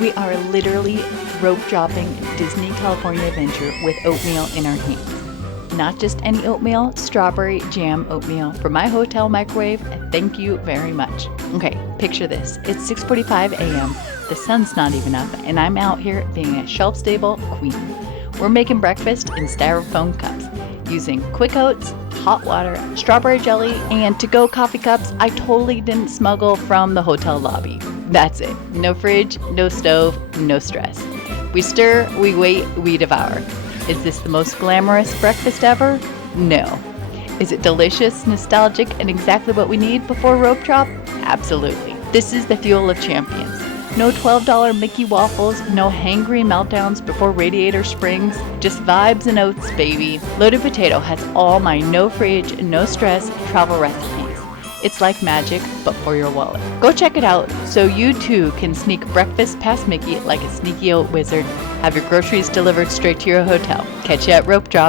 We are literally rope dropping Disney California adventure with oatmeal in our hands. Not just any oatmeal, strawberry jam oatmeal from my hotel microwave. Thank you very much. Okay, picture this. It's 6:45 a.m. The sun's not even up, and I'm out here being a shelf-stable queen. We're making breakfast in styrofoam cups, using quick oats, hot water, strawberry jelly, and to-go coffee cups I totally didn't smuggle from the hotel lobby. That's it. No fridge, no stove, no stress. We stir, we wait, we devour. Is this the most glamorous breakfast ever? No. Is it delicious, nostalgic, and exactly what we need before rope drop? Absolutely. This is the fuel of champions. No $12 Mickey waffles, no hangry meltdowns before Radiator Springs, just vibes and oats, baby. Loaded Potato has all my no fridge, no stress travel recipes. It's like magic, but for your wallet. Go check it out so you too can sneak breakfast past Mickey like a sneaky oat wizard. Have your groceries delivered straight to your hotel. Catch you at Rope Drop.